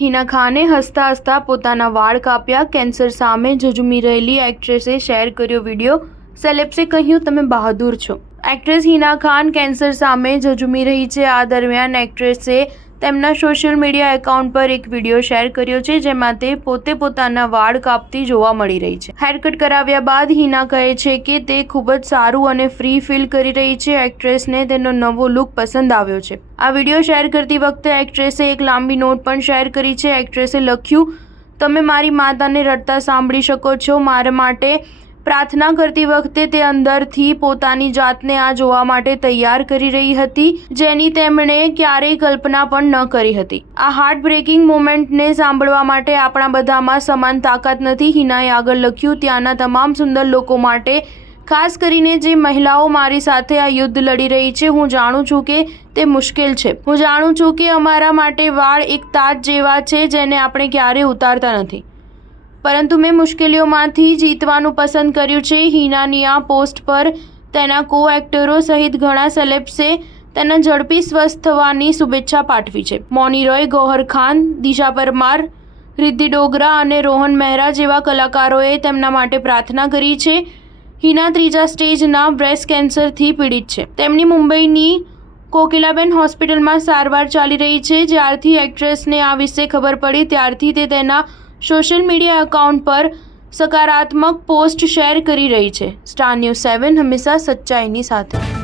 હિના ખાને હસતા હસતા પોતાના વાળ કાપ્યા. કેન્સર સામે ઝઝૂમી રહેલી એક્ટ્રેસે શેર કર્યો વિડીયો. સેલેબ્સે કહ્યું, તમે બહાદુર છો. એક્ટ્રેસ હિના ખાન કેન્સર સામે ઝઝૂમી રહી છે. આ દરમિયાન એક્ટ્રેસે તેમના સોશિયલ મીડિયા એકાઉન્ટ પર એક વિડીયો શેર કર્યો છે, જેમાં તે પોતે પોતાના વાળ કાપતી જોવા મળી રહી છે. હેરકટ કરાવ્યા બાદ હિના કહે છે કે તે ખૂબ જ સારું અને ફ્રી ફીલ કરી રહી છે. એક્ટ્રેસને તેનો નવો લુક પસંદ આવ્યો છે. આ વિડીયો શેર કરતી વખતે એક્ટ્રેસે એક લાંબી નોટ પણ શેર કરી છે. એક્ટ્રેસે લખ્યું, તમે મારી માતાને રડતા સાંભળી શકો છો. મારા માટે પ્રાર્થના કરતી વખતે તે અંદરથી પોતાની જાતને આ જોવા માટે તૈયાર કરી રહી હતી, જેની તેમણે ક્યારેય કલ્પના પણ ન કરી હતી. આ હાર્ટ બ્રેકિંગ મોમેન્ટને સાંભળવા માટે આપણા બધામાં સમાન તાકાત નથી. હિનાએ આગળ લખ્યું, ત્યાંના તમામ સુંદર લોકો માટે, ખાસ કરીને જે મહિલાઓ મારી સાથે આ યુદ્ધ લડી રહી છે. હું જાણું છું કે તે મુશ્કેલ છે. હું જાણું છું કે અમારા માટે વાળ એક તાજ જેવા છે જેને આપણે ક્યારેય ઉતારતા નથી, પરંતુ મેં મુશ્કેલીઓમાંથી જીતવાનું પસંદ કર્યું છે. હિનાની આ પોસ્ટ પર તેના કો-એક્ટરો સહિત ઘણા સેલેબ્સે તેના ઝડપી સ્વસ્થ થવાની શુભેચ્છા પાઠવી છે. મૌની રોય, ગૌહર ખાન, દિશા પરમાર, રિદ્ધિ ડોગરા અને રોહન મહેરા જેવા કલાકારોએ તેમના માટે પ્રાર્થના કરી છે. હિના ત્રીજા સ્ટેજના બ્રેસ્ટ કેન્સરથી પીડિત છે. તેમની મુંબઈની કોકિલાબેન હોસ્પિટલમાં સારવાર ચાલી રહી છે. જ્યારથી એક્ટ્રેસને આ વિશે ખબર પડી ત્યારથી તે તેના સોશિયલ મીડિયા એકાઉન્ટ પર સકારાત્મક પોસ્ટ શેર કરી રહી છે. સ્ટાર ન્યૂઝ 7 હંમેશા સચ્ચાઈની સાથે.